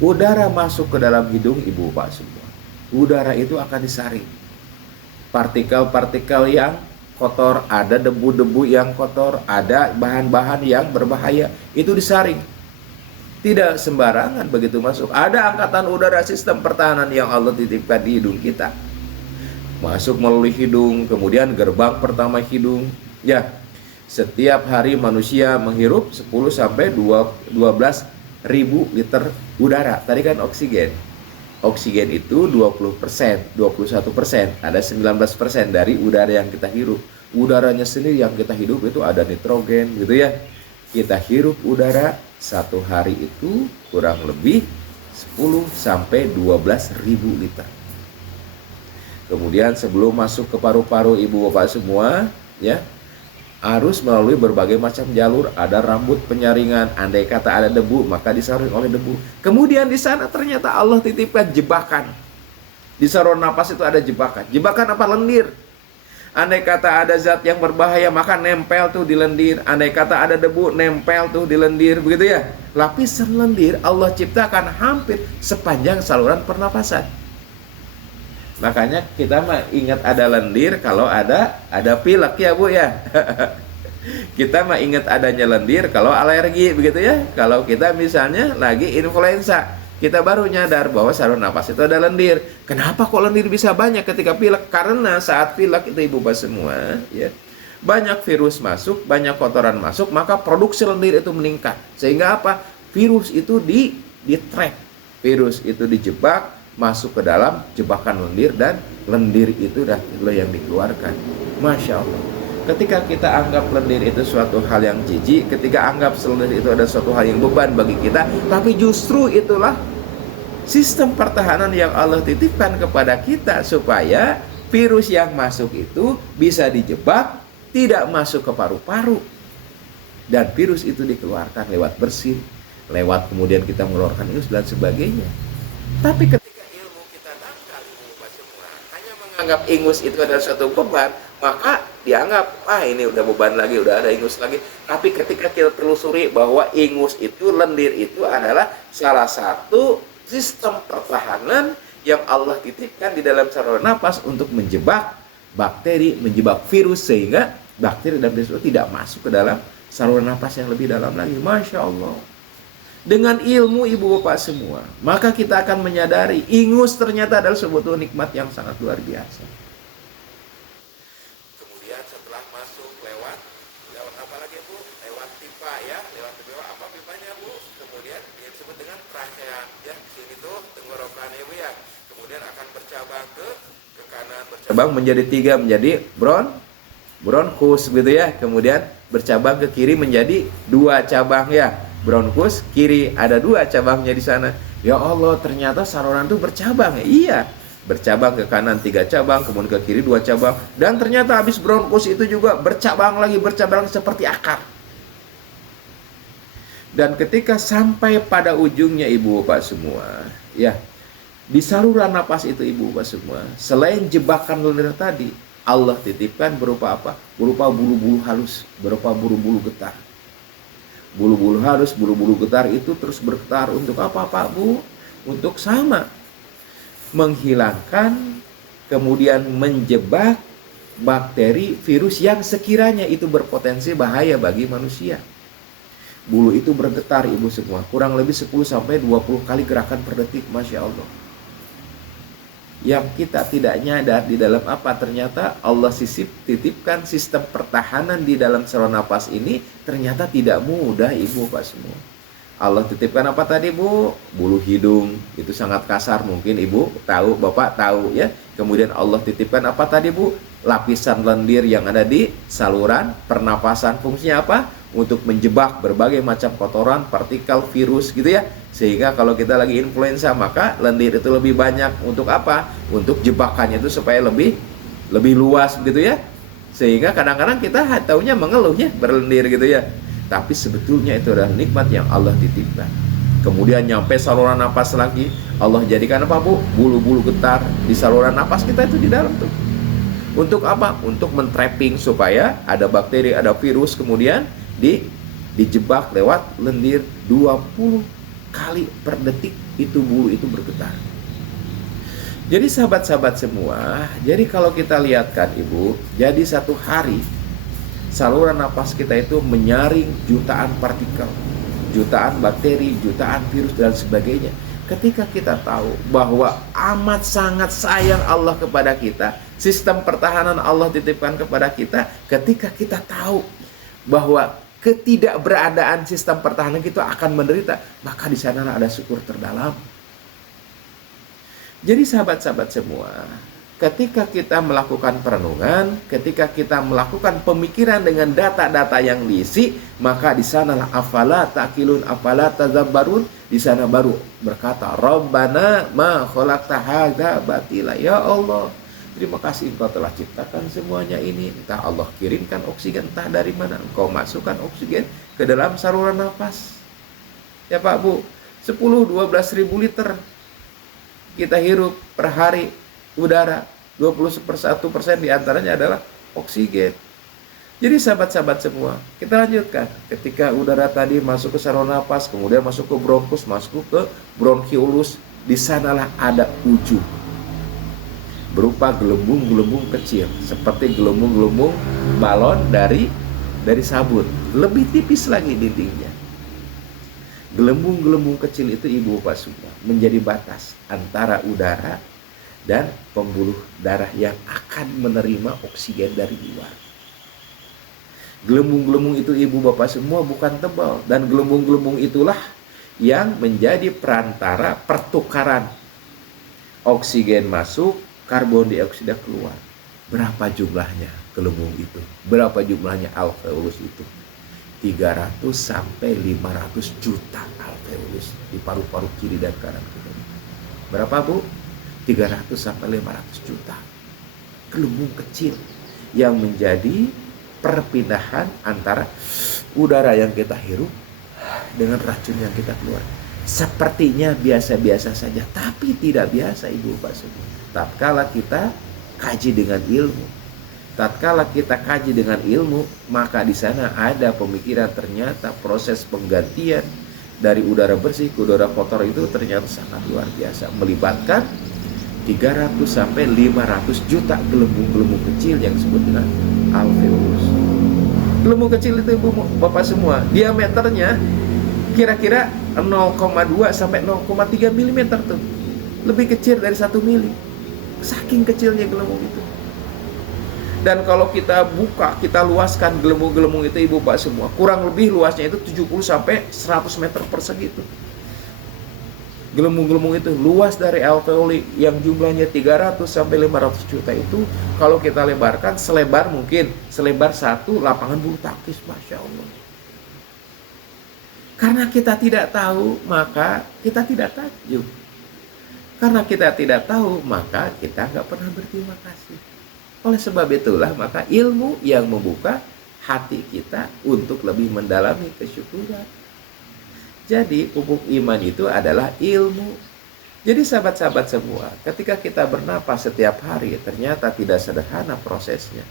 Udara masuk ke dalam hidung Ibu Bapak semua. Udara itu akan disaring. Partikel-partikel yang kotor, ada debu-debu yang kotor, ada bahan-bahan yang berbahaya, itu disaring. Tidak sembarangan begitu masuk. Ada angkatan udara sistem pertahanan yang Allah titipkan di hidung kita. Masuk melalui hidung, kemudian gerbang pertama hidung. Ya, setiap hari manusia menghirup 10 sampai 12 ribu liter udara. Tadi kan oksigen. Oksigen itu 20%, 21%, ada 19% dari udara yang kita hirup. Udaranya sendiri yang kita hidup itu ada nitrogen gitu ya. Kita hirup udara satu hari itu kurang lebih 10 sampai 12 ribu liter. Kemudian sebelum masuk ke paru-paru Ibu Bapak semua ya, Harus melalui berbagai macam jalur, ada rambut penyaringan, andai kata ada debu, maka disaring oleh debu. Kemudian di sana ternyata Allah titipkan jebakan. Di saluran napas itu ada jebakan. Jebakan apa? Lendir. Andai kata ada zat yang berbahaya, maka nempel tuh di lendir. Andai kata ada debu, nempel tuh di lendir. Begitu ya. Lapisan lendir Allah ciptakan hampir sepanjang saluran pernapasan. Makanya kita mah ingat ada lendir kalau ada pilek ya Bu ya. Kita mah ingat adanya lendir kalau alergi begitu ya. Kalau kita misalnya lagi influenza, kita baru nyadar bahwa saluran napas itu ada lendir. Kenapa kok lendir bisa banyak ketika pilek? Karena saat pilek itu Ibu Bapak semua ya, banyak virus masuk, banyak kotoran masuk, maka produksi lendir itu meningkat. Sehingga apa? Virus itu di-track. Virus itu dijebak, masuk ke dalam jebakan lendir, dan lendir itu dah yang dikeluarkan. Masya Allah. Ketika kita anggap lendir itu suatu hal yang jijik, ketika anggap lendir itu ada suatu hal yang beban bagi kita, tapi justru itulah sistem pertahanan yang Allah titipkan kepada kita supaya virus yang masuk itu bisa dijebak, tidak masuk ke paru-paru, dan virus itu dikeluarkan lewat bersin, lewat kemudian kita mengeluarkan ingus dan sebagainya. Tapi ketika ilmu kita dangkal, hanya menganggap ingus itu adalah suatu beban, maka dianggap, ini udah beban lagi, udah ada ingus lagi. Tapi ketika kita telusuri bahwa ingus itu, lendir itu adalah salah satu sistem pertahanan yang Allah titipkan di dalam saluran napas untuk menjebak bakteri, menjebak virus, sehingga bakteri dan virus itu tidak masuk ke dalam saluran napas yang lebih dalam lagi. Masya Allah. Dengan ilmu Ibu Bapak semua, maka kita akan menyadari ingus ternyata adalah sebuah nikmat yang sangat luar biasa. Kemudian setelah masuk lewat apa lagi Bu? Lewat pipa ya, lewat pipa. Apa pipanya Bu? Kemudian yang disebut dengan trachea ya, sini tuh tenggorokan Ibu ya. Kemudian akan bercabang ke kanan, bercabang menjadi 3, menjadi bronkus gitu ya. Kemudian bercabang ke kiri menjadi 2 cabang ya. Bronkus kiri ada 2 cabangnya di sana. Ya Allah, ternyata saluran itu bercabang. Iya, bercabang ke kanan 3 cabang, kemudian ke kiri 2 cabang, dan ternyata habis bronkus itu juga bercabang lagi seperti akar. Dan ketika sampai pada ujungnya Ibu Bapak semua, ya, di saluran napas itu Ibu Bapak semua, selain jebakan lendir tadi, Allah titipkan berupa apa? Berupa bulu-bulu halus, berupa bulu-bulu getar. Bulu-bulu halus, bulu-bulu getar itu terus bergetar untuk apa Pak Bu? Untuk sama menghilangkan, kemudian menjebak bakteri, virus yang sekiranya itu berpotensi bahaya bagi manusia. Bulu itu bergetar Ibu semua, kurang lebih 10-20 kali gerakan per detik. Masya Allah. Yang kita tidak nyadar di dalam apa, ternyata Allah titipkan sistem pertahanan di dalam saluran napas ini ternyata tidak mudah Ibu Bapak semua. Allah titipkan apa tadi Bu? Bulu hidung, itu sangat kasar, mungkin Ibu tahu, Bapak tahu ya. Kemudian Allah titipkan apa tadi Bu? Lapisan lendir yang ada di saluran pernapasan. Fungsinya apa? Untuk menjebak berbagai macam kotoran, partikel, virus gitu ya. Sehingga kalau kita lagi influenza, maka lendir itu lebih banyak. Untuk apa? Untuk jebakannya itu supaya lebih luas gitu ya. Sehingga kadang-kadang kita taunya mengeluh ya, berlendir gitu ya. Tapi sebetulnya itu adalah nikmat yang Allah titipkan. Kemudian nyampe saluran napas lagi, Allah jadikan apa Bu? Bulu-bulu getar di saluran napas kita itu di dalam tuh. Untuk apa? Untuk men-trapping supaya ada bakteri, ada virus, kemudian dijebak lewat lendir. 20 kali per detik itu bulu itu bergetar. Jadi sahabat-sahabat semua, jadi kalau kita lihatkan Ibu, jadi satu hari saluran napas kita itu menyaring jutaan partikel, jutaan bakteri, jutaan virus dan sebagainya. Ketika kita tahu bahwa amat sangat sayang Allah kepada kita, sistem pertahanan Allah titipkan kepada kita, ketika kita tahu bahwa ketidakberadaan sistem pertahanan kita akan menderita, maka di sana ada syukur terdalam. Jadi sahabat-sahabat semua, ketika kita melakukan perenungan, ketika kita melakukan pemikiran dengan data-data yang diisi, maka di sanalah afala taqilun, afala tadzabbarun, di sana baru berkata, Rabbana ma khalaqta hadza batila. Ya Allah, Terima kasih engkau telah ciptakan semuanya ini. Entah Allah kirimkan oksigen, entah dari mana. Engkau masukkan oksigen ke dalam saluran nafas. Ya Pak Bu, 10-12 ribu liter kita hirup per hari udara. 21% diantaranya adalah oksigen. Jadi sahabat-sahabat semua, kita lanjutkan. Ketika udara tadi masuk ke saluran nafas, kemudian masuk ke bronkus, masuk ke bronkiolus, di sanalah ada ujung. Berupa gelembung-gelembung kecil, seperti gelembung-gelembung balon dari sabun. Lebih tipis lagi dindingnya. Gelembung-gelembung kecil itu ibu bapak semua menjadi batas antara udara dan pembuluh darah yang akan menerima oksigen dari luar. Gelembung-gelembung itu ibu bapak semua bukan tebal, dan gelembung-gelembung itulah yang menjadi perantara pertukaran oksigen masuk, karbon dioksida keluar. Berapa jumlahnya gelembung itu? Berapa jumlahnya alveolus itu? 300 sampai 500 juta alveolus di paru-paru kiri dan kanan kita. Berapa Bu? 300 sampai 500 juta gelembung kecil yang menjadi perpindahan antara udara yang kita hirup dengan racun yang kita keluar. Sepertinya biasa-biasa saja, tapi tidak biasa ibu bapak semua. Tatkala kita kaji dengan ilmu, tatkala kita kaji dengan ilmu, maka di sana ada pemikiran ternyata proses penggantian dari udara bersih ke udara kotor itu ternyata sangat luar biasa, melibatkan 300 sampai 500 juta gelembung-gelembung kecil yang disebut dengan alveolus. Gelembung kecil itu ibu bapak semua, diameternya kira-kira 0,2 sampai 0,3 mm tuh. Lebih kecil dari 1 mili. Saking kecilnya gelembung itu. Dan kalau kita buka, kita luaskan gelembung-gelembung itu ibu bapak semua, kurang lebih luasnya itu 70 sampai 100 meter persegi itu. Gelembung-gelembung itu luas dari alveoli yang jumlahnya 300 sampai 500 juta itu, kalau kita lebarkan selebar satu lapangan bulu tangkis, Masya Allah. Karena kita tidak tahu, maka kita tidak takjub. Karena kita tidak tahu, maka kita nggak pernah berterima kasih. Oleh sebab itulah, maka ilmu yang membuka hati kita untuk lebih mendalami kesyukuran. Jadi pupuk iman itu adalah ilmu. Jadi sahabat-sahabat semua, ketika kita bernapas setiap hari, ternyata tidak sederhana prosesnya.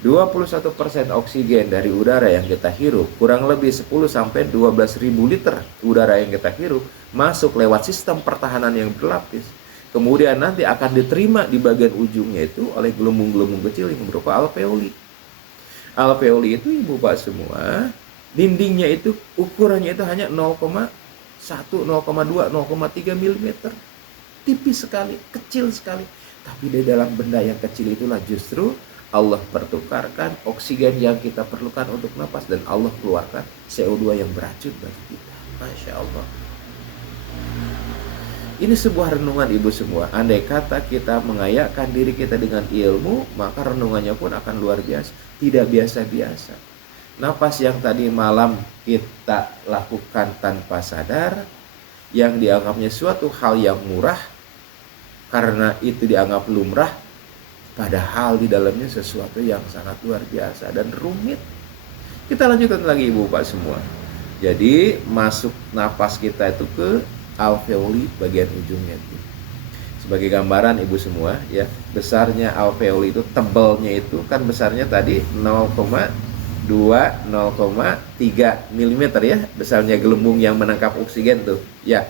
21% oksigen dari udara yang kita hirup, kurang lebih 10 sampai 12 ribu liter udara yang kita hirup, masuk lewat sistem pertahanan yang berlapis. Kemudian nanti akan diterima di bagian ujungnya itu oleh gelembung-gelembung kecil yang berupa alveoli. Alveoli itu ibu bapak semua, dindingnya itu ukurannya itu hanya 0,1, 0,2, 0,3 mm. Tipis sekali, kecil sekali. Tapi di dalam benda yang kecil itulah justru Allah pertukarkan oksigen yang kita perlukan untuk napas, dan Allah keluarkan CO2 yang beracun bagi kita. Masya Allah. Ini sebuah renungan ibu semua. Andai kata kita mengayakkan diri kita dengan ilmu, maka renungannya pun akan luar biasa. Tidak biasa-biasa. Napas yang tadi malam kita lakukan tanpa sadar, yang dianggapnya suatu hal yang murah, karena itu dianggap lumrah, padahal di dalamnya sesuatu yang sangat luar biasa dan rumit. Kita lanjutkan lagi ibu bapak semua. Jadi masuk napas kita itu ke alveoli bagian ujungnya itu. Sebagai gambaran ibu semua ya, besarnya alveoli itu, tebalnya itu kan besarnya tadi 0,2, 0,3 mm ya, besarnya gelembung yang menangkap oksigen tuh ya.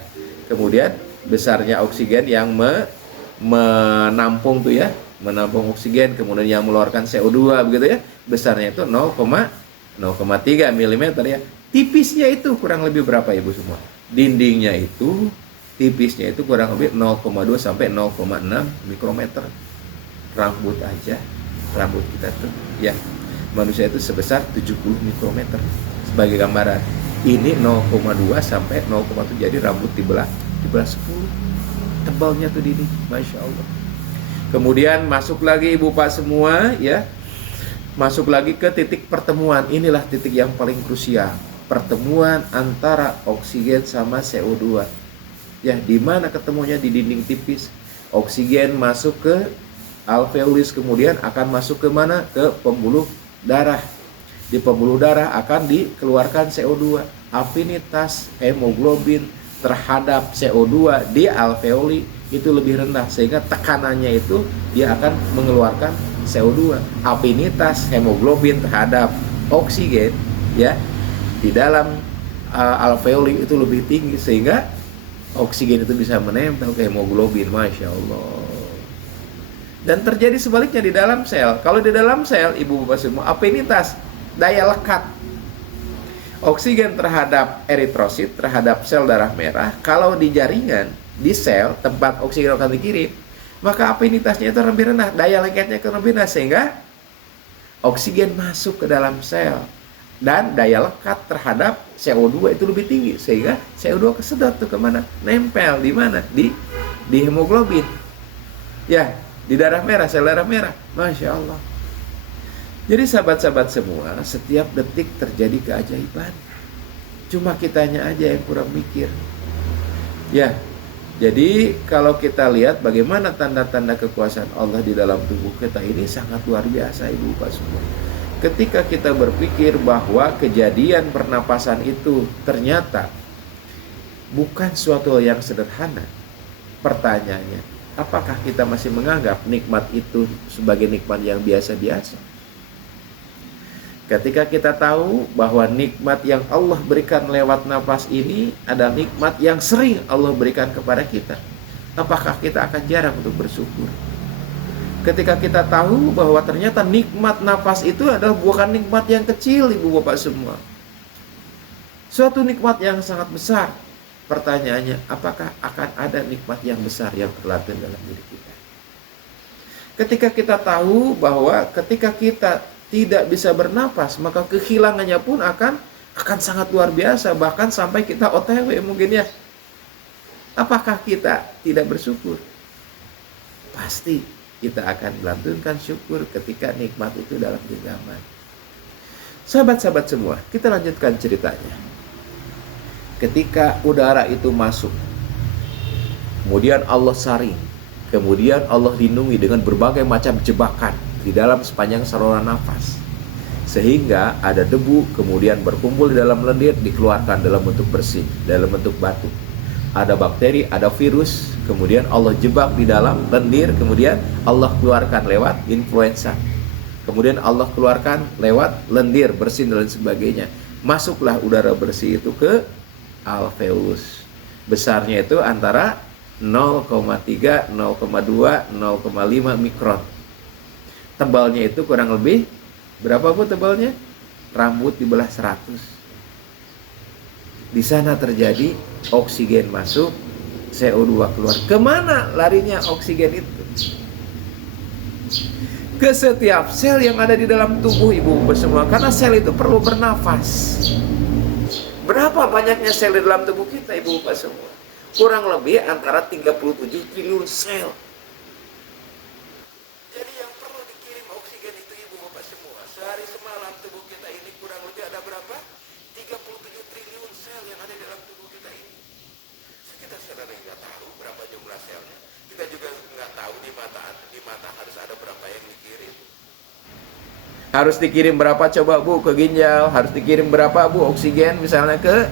Kemudian besarnya oksigen yang menampung tuh ya, menampung oksigen, kemudian yang mengeluarkan CO2 begitu ya, besarnya itu 0,3 mm ya. Tipisnya itu kurang lebih berapa ibu semua? Dindingnya itu, tipisnya itu kurang lebih 0,2 sampai 0,6 mikrometer. Rambut aja, rambut kita tuh ya, manusia itu sebesar 70 mikrometer. Sebagai gambaran, ini 0,2 sampai 0,7, jadi rambut dibelah 10. Tebalnya tuh dinding, Masya Allah. Kemudian masuk lagi ibu pak semua ya, masuk lagi ke titik pertemuan. Inilah titik yang paling krusial, pertemuan antara oksigen sama CO2 ya. Di mana ketemunya? Di dinding tipis. Oksigen masuk ke alveolus kemudian akan masuk ke mana? Ke pembuluh darah. Di pembuluh darah akan dikeluarkan CO2. Afinitas hemoglobin terhadap CO2 di alveoli itu lebih rendah, sehingga tekanannya itu dia akan mengeluarkan CO2. Afinitas hemoglobin terhadap oksigen ya di dalam alveoli itu lebih tinggi, sehingga oksigen itu bisa menempel ke hemoglobin. Masya Allah. Dan terjadi sebaliknya di dalam sel. Kalau di dalam sel, ibu bapak semua, afinitas daya lekat oksigen terhadap eritrosit, terhadap sel darah merah, kalau di jaringan, di sel tempat oksigen akan dikirim, maka afinitasnya itu lebih rendah, daya lekatnya akan lebih rendah, sehingga oksigen masuk ke dalam sel dan daya lekat terhadap CO2 itu lebih tinggi, sehingga CO2 kesedot tuh kemana? Nempel di mana? Di hemoglobin ya, di darah merah, sel darah merah. Masya Allah. Jadi sahabat-sahabat semua, setiap detik terjadi keajaiban. Cuma kitanya aja yang kurang mikir. Ya, jadi kalau kita lihat bagaimana tanda-tanda kekuasaan Allah di dalam tubuh kita ini sangat luar biasa, ibu bapak semua. Ketika kita berpikir bahwa kejadian pernapasan itu ternyata bukan suatu yang sederhana, pertanyaannya, apakah kita masih menganggap nikmat itu sebagai nikmat yang biasa-biasa? Ketika kita tahu bahwa nikmat yang Allah berikan lewat nafas ini adalah nikmat yang sering Allah berikan kepada kita, apakah kita akan jarang untuk bersyukur? Ketika kita tahu bahwa ternyata nikmat nafas itu adalah bukan nikmat yang kecil, ibu bapak semua, suatu nikmat yang sangat besar. Pertanyaannya, apakah akan ada nikmat yang besar yang terlatih dalam diri kita? Ketika kita tahu bahwa ketika kita tidak bisa bernapas, maka kehilangannya pun akan sangat luar biasa, bahkan sampai kita OTW mungkin ya. Apakah kita tidak bersyukur? Pasti kita akan melantunkan syukur ketika nikmat itu dalam genggaman. Sahabat-sahabat semua, kita lanjutkan ceritanya. Ketika udara itu masuk, kemudian Allah saring, kemudian Allah lindungi dengan berbagai macam jebakan di dalam sepanjang saluran nafas, sehingga ada debu kemudian berkumpul di dalam lendir, dikeluarkan dalam bentuk bersih, dalam bentuk batu. Ada bakteri, ada virus, kemudian Allah jebak di dalam lendir, kemudian Allah keluarkan lewat influenza, kemudian Allah keluarkan lewat lendir, bersin dan sebagainya. Masuklah udara bersih itu ke alveolus. Besarnya itu antara 0,3, 0,2, 0,5 mikron. Tebalnya itu kurang lebih berapa bu tebalnya? Rambut dibelah 100. Di sana terjadi oksigen masuk, CO2 keluar. Kemana larinya oksigen itu? Ke setiap sel yang ada di dalam tubuh ibu semua. Karena sel itu perlu bernafas. Berapa banyaknya sel di dalam tubuh kita ibu bapak semua? Kurang lebih antara 37 triliun sel. Jadi yang perlu dikirim oksigen itu ibu bapak semua, sehari semalam tubuh kita ini kurang lebih ada berapa? 37 triliun sel yang ada di dalam tubuh kita ini. Kita sebenarnya nggak tahu berapa jumlah selnya. Kita juga nggak tahu di mata harus ada berapa yang dikirim. Harus dikirim berapa coba bu ke ginjal? Harus dikirim berapa bu oksigen misalnya ke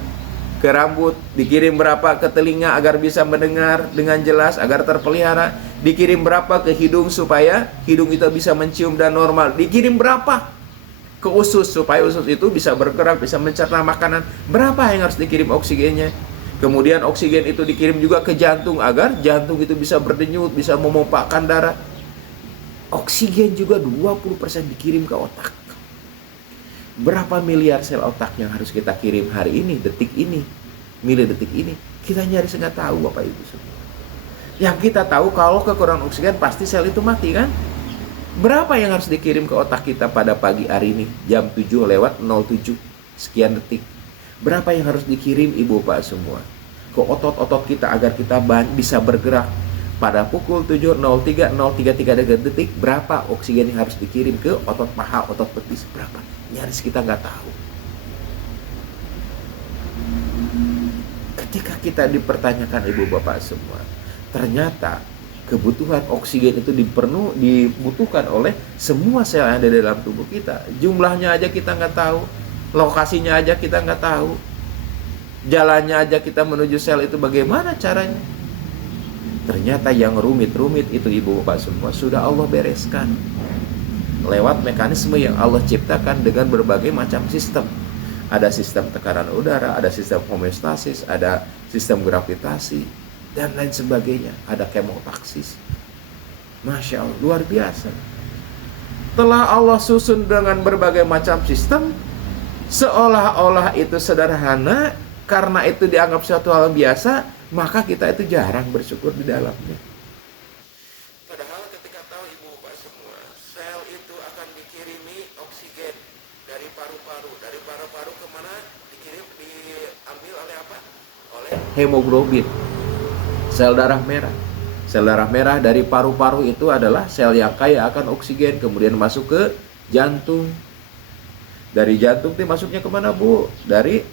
rambut? Dikirim berapa ke telinga agar bisa mendengar dengan jelas, agar terpelihara? Dikirim berapa ke hidung supaya hidung itu bisa mencium dan normal? Dikirim berapa ke usus supaya usus itu bisa bergerak, bisa mencerna makanan? Berapa yang harus dikirim oksigennya? Kemudian oksigen itu dikirim juga ke jantung agar jantung itu bisa berdenyut, bisa memompakkan darah. Oksigen juga 20% dikirim ke otak. Berapa miliar sel otak yang harus kita kirim hari ini, detik ini, milidetik ini? Kita nyaris nggak tahu Bapak Ibu semua. Yang kita tahu kalau kekurangan oksigen pasti sel itu mati kan? Berapa yang harus dikirim ke otak kita pada pagi hari ini, jam 7:07 sekian detik? Berapa yang harus dikirim Ibu Bapak semua ke otot-otot kita agar kita bisa bergerak? Pada pukul 7:03 detik, berapa oksigen yang harus dikirim ke otot paha, otot betis? Berapa? Nyaris kita nggak tahu. Ketika kita dipertanyakan Ibu Bapak semua, ternyata kebutuhan oksigen itu dibutuhkan oleh semua sel yang ada di dalam tubuh kita. Jumlahnya aja kita nggak tahu, lokasinya aja kita nggak tahu, jalannya aja kita menuju sel itu bagaimana caranya. Ternyata yang rumit-rumit itu ibu bapak semua sudah Allah bereskan lewat mekanisme yang Allah ciptakan dengan berbagai macam sistem. Ada sistem tekanan udara, ada sistem homeostasis, ada sistem gravitasi, dan lain sebagainya. Ada kemotaksis. Masya Allah, luar biasa. Telah Allah susun dengan berbagai macam sistem, seolah-olah itu sederhana, karena itu dianggap suatu hal biasa, maka kita itu jarang bersyukur di dalamnya. Padahal ketika tahu ibu bapak semua, sel itu akan dikirimi oksigen dari paru-paru. Dari paru-paru kemana diambil oleh apa? Oleh hemoglobin, sel darah merah. Sel darah merah dari paru-paru itu adalah sel yang kaya akan oksigen, kemudian masuk ke jantung. Dari jantung itu masuknya kemana bu? Dari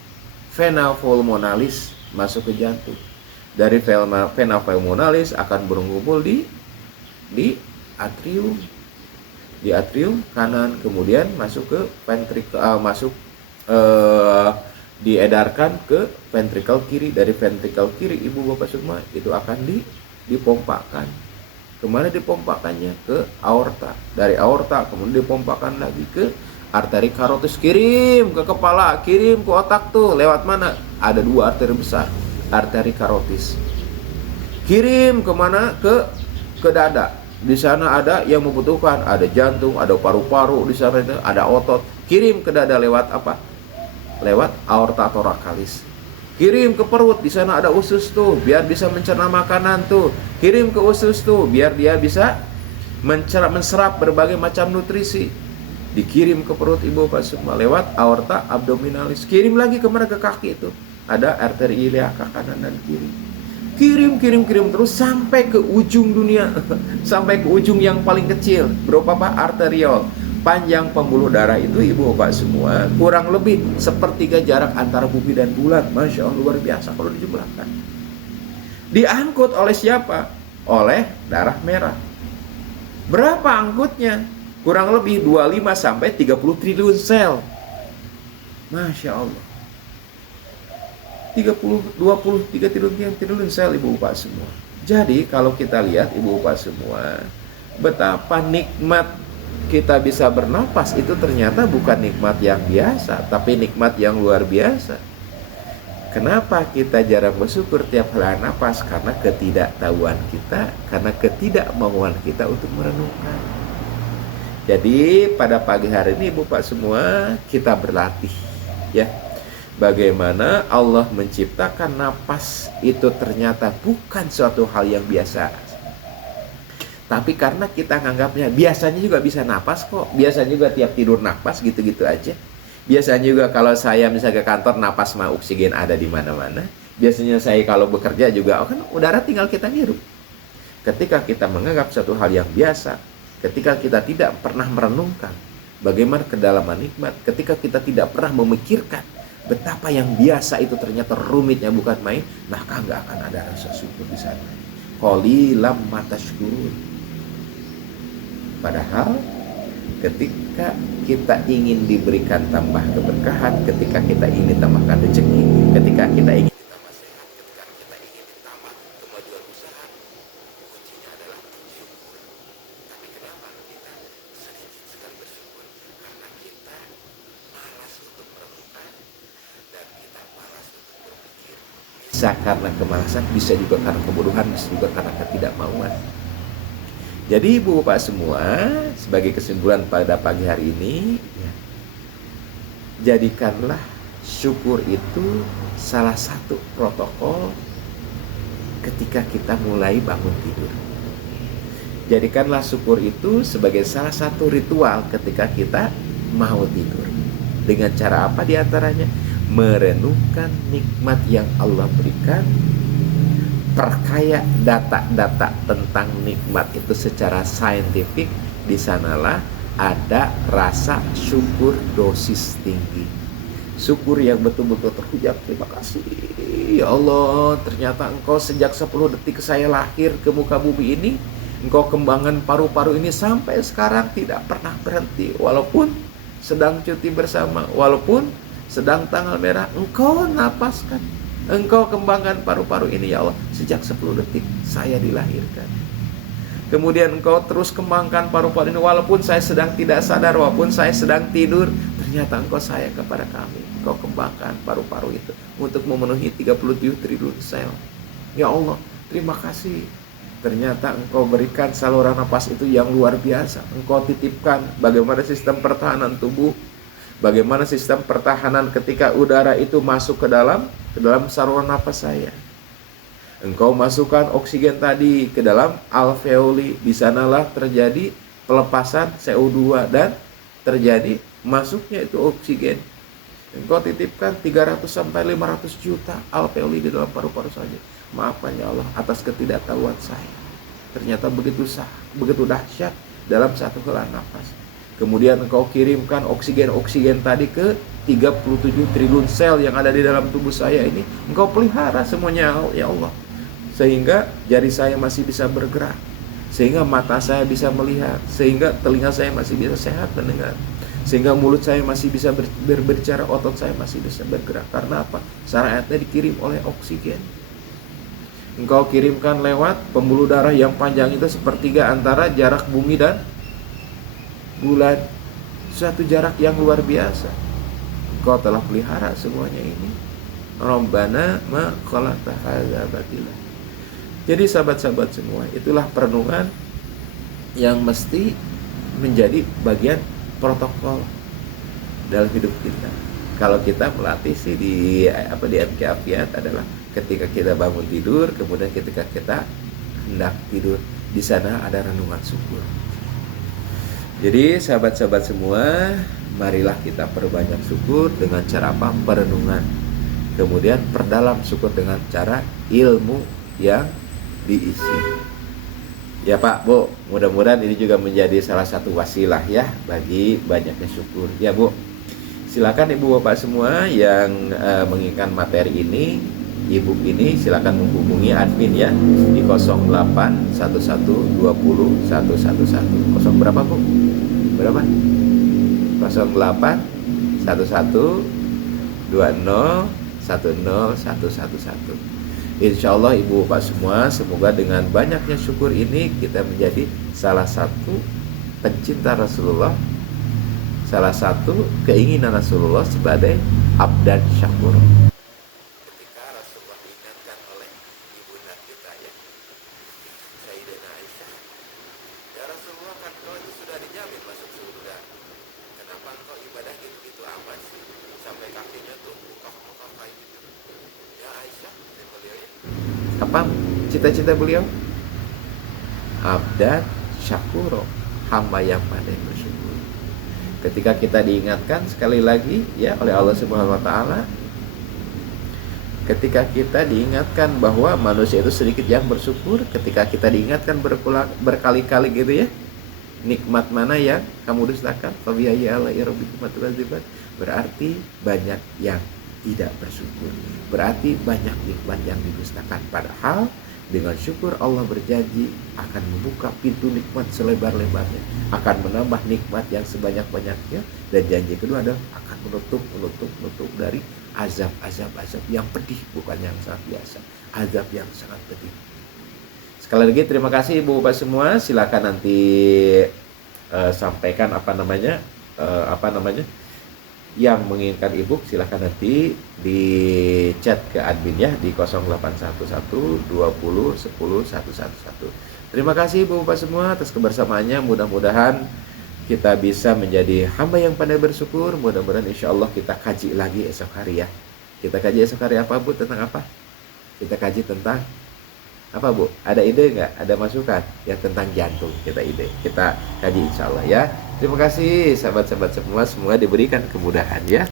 vena pulmonalis masuk ke jantung. Dari vena pulmonalis akan berkumpul di atrium. Di atrium kanan, kemudian masuk ke ventricle, diedarkan ke ventricle kiri. Dari ventricle kiri ibu bapak semua itu akan dipompakan. Kemana dipompakannya? Ke aorta. Dari aorta kemudian dipompakan lagi ke arteri karotis, kirim ke kepala, kirim ke otak tuh. Lewat mana? Ada dua arteri besar, arteri karotis. Kirim kemana? Ke dada. Di sana ada yang membutuhkan, ada jantung, ada paru-paru, di sana ada otot. Kirim ke dada lewat apa? Lewat aorta thoracalis. Kirim ke perut, di sana ada usus tuh, biar bisa mencerna makanan tuh. Kirim ke usus tuh, biar dia bisa menserap berbagai macam nutrisi. Dikirim ke perut ibu bapak semua lewat aorta abdominalis. Kirim lagi kemana? Ke kaki itu. Ada arteri iliaka kanan dan kiri. Kirim terus sampai ke ujung dunia. Sampai ke ujung yang paling kecil. Berapa pak? Arteriol. Panjang pembuluh darah itu ibu bapak semua kurang lebih sepertiga jarak antara bumi dan bulan. Masya Allah, luar biasa kalau dijumlahkan. Diangkut oleh siapa? Oleh darah merah. Berapa angkutnya? Kurang lebih 25 sampai 30 triliun sel. Masya Allah. 23 triliun sel ibu bapak semua. Jadi kalau kita lihat ibu bapak semua, betapa nikmat kita bisa bernapas itu ternyata bukan nikmat yang biasa, tapi nikmat yang luar biasa. Kenapa kita jarang bersyukur tiap helaan napas? Karena ketidaktahuan kita, karena ketidakmauan kita untuk merenungkan. Jadi pada pagi hari ini ibu bapak semua kita berlatih ya, bagaimana Allah menciptakan napas itu ternyata bukan suatu hal yang biasa. Tapi karena kita nganggapnya biasanya juga bisa napas kok, biasanya juga tiap tidur napas gitu-gitu aja. Biasanya juga kalau saya misalnya ke kantor napas mah oksigen ada di mana-mana. Biasanya saya kalau bekerja juga kan udara tinggal kita hirup. Ketika kita menganggap suatu hal yang biasa, ketika kita tidak pernah merenungkan bagaimana kedalaman nikmat, ketika kita tidak pernah memikirkan betapa yang biasa itu ternyata rumitnya bukan main, maka nggak akan ada rasa syukur di sana. Qalilam matashkurun. Padahal ketika kita ingin diberikan tambah keberkahan, ketika kita ingin ditambahkan rezeki, ketika kita ingin ditambah sehat, ketika kita ingin ditambah kemajuan usaha, kuncinya adalah syukur. Tapi kenapa kita sedikit sekali bersyukur? Karena kita malas untuk merenungkan dan kita malas untuk berpikir. Bisa karena kemalasan, bisa juga karena kebodohan, bisa juga karena ketidakmauan. Jadi ibu bapak semua, sebagai kesimpulan pada pagi hari ini, ya, jadikanlah syukur itu salah satu protokol ketika kita mulai bangun tidur. Jadikanlah syukur itu sebagai salah satu ritual ketika kita mau tidur. Dengan cara apa diantaranya? Merenungkan nikmat yang Allah berikan, perkaya data-data tentang nikmat itu secara saintifik. Di sanalah ada rasa syukur dosis tinggi. syukur yang betul-betul terhujam. Terima kasih ya Allah, ternyata Engkau sejak 10 detik saya lahir ke muka bumi ini, Engkau kembangkan paru-paru ini sampai sekarang tidak pernah berhenti. Walaupun sedang cuti bersama, walaupun sedang tanggal merah, Engkau napaskan, Engkau kembangkan paru-paru ini ya Allah. Sejak 10 detik saya dilahirkan, kemudian Engkau terus kembangkan paru-paru ini walaupun saya sedang tidak sadar, walaupun saya sedang tidur. Ternyata Engkau sayang kepada kami, Engkau kembangkan paru-paru itu untuk memenuhi 37 triliun sel. Ya Allah, terima kasih. Ternyata Engkau berikan saluran napas itu yang luar biasa. Engkau titipkan bagaimana sistem pertahanan tubuh, bagaimana sistem pertahanan ketika udara itu masuk ke dalam saluran napas saya. Engkau masukkan oksigen tadi ke dalam alveoli, di sanalah terjadi pelepasan CO2 dan terjadi masuknya itu oksigen. Engkau titipkan 300 sampai 500 juta alveoli di dalam paru-paru saja. Maafkan ya Allah atas ketidaktahuan saya. Ternyata begitu dahsyat dalam satu helaan nafas. Kemudian Engkau kirimkan oksigen tadi ke 37 triliun sel yang ada di dalam tubuh saya ini. Engkau pelihara semuanya ya Allah, sehingga jari saya masih bisa bergerak, sehingga mata saya bisa melihat, sehingga telinga saya masih bisa sehat mendengar, sehingga mulut saya masih bisa berbicara, otot saya masih bisa bergerak. Karena apa? Syariatnya dikirim oleh oksigen. Engkau kirimkan lewat pembuluh darah yang panjang itu sepertiga antara jarak bumi dan bulan, suatu jarak yang luar biasa. Engkau telah pelihara semuanya ini. Rabbana ma khalaqta hadza batila. Jadi sahabat-sahabat semua, itulah perenungan yang mesti menjadi bagian protokol dalam hidup kita. Kalau kita melatih sih di MK Afiat adalah ketika kita bangun tidur, kemudian ketika kita hendak tidur, di sana ada renungan syukur. Jadi sahabat-sahabat semua, marilah kita perbanyak syukur dengan cara apa? Perenungan. Kemudian perdalam syukur dengan cara ilmu yang diisi. Ya Pak, Bu, mudah-mudahan ini juga menjadi salah satu wasilah ya bagi banyaknya syukur. Ya Bu, silakan Ibu Bapak semua yang menginginkan materi ini, e-book ini, silakan menghubungi admin ya di 0811201111. 0 berapa Bu? Berapa? 081120101111. Insya Allah Ibu Bapak semua, semoga dengan banyaknya syukur ini kita menjadi salah satu pencinta Rasulullah, salah satu keinginan Rasulullah sebagai abdan syakur. Ketika Rasulullah diingatkan oleh ibunda kita ya, Sayyidatina Aisyah, ya Rasulullah, kan kau itu sudah dijamin masuk surga, kenapa engkau ibadah gitu-gitu amat sih sampai kakinya tuh mukaf-mukaf kayak gitu? Ya Aisyah, beliau ya, apa cita-cita beliau? Abdan syakuro, hamba yang pandai bersyukur. Ketika kita diingatkan sekali lagi ya oleh Allah Subhanahu wa taala, ketika kita diingatkan bahwa manusia itu sedikit yang bersyukur, ketika kita diingatkan berkali-kali gitu ya, nikmat mana yang kamu dustakan? Fabiayyi ala'i rabbikuma tukadziban. Berarti banyak yang tidak bersyukur, berarti banyak nikmat yang didustakan. Padahal dengan syukur Allah berjanji akan membuka pintu nikmat selebar-lebarnya, akan menambah nikmat yang sebanyak-banyaknya, dan janji kedua adalah akan menutup dari azab yang pedih, bukan yang sangat biasa, azab yang sangat pedih. Sekali lagi terima kasih Ibu Bapak semua. Silakan nanti sampaikan apa namanya yang menginginkan e-book, silahkan nanti di chat ke admin ya di 081120101111. Terima kasih Ibu Bapak semua atas kebersamaannya. Mudah-mudahan kita bisa menjadi hamba yang pandai bersyukur. Mudah-mudahan insya Allah kita kaji lagi esok hari ya. Kita kaji esok hari apa Bu? Tentang apa? Kita kaji tentang apa Bu? Ada ide nggak? Ada masukan? Ya tentang jantung kita kaji insya Allah ya. Terima kasih sahabat-sahabat semua, semoga diberikan kemudahan ya.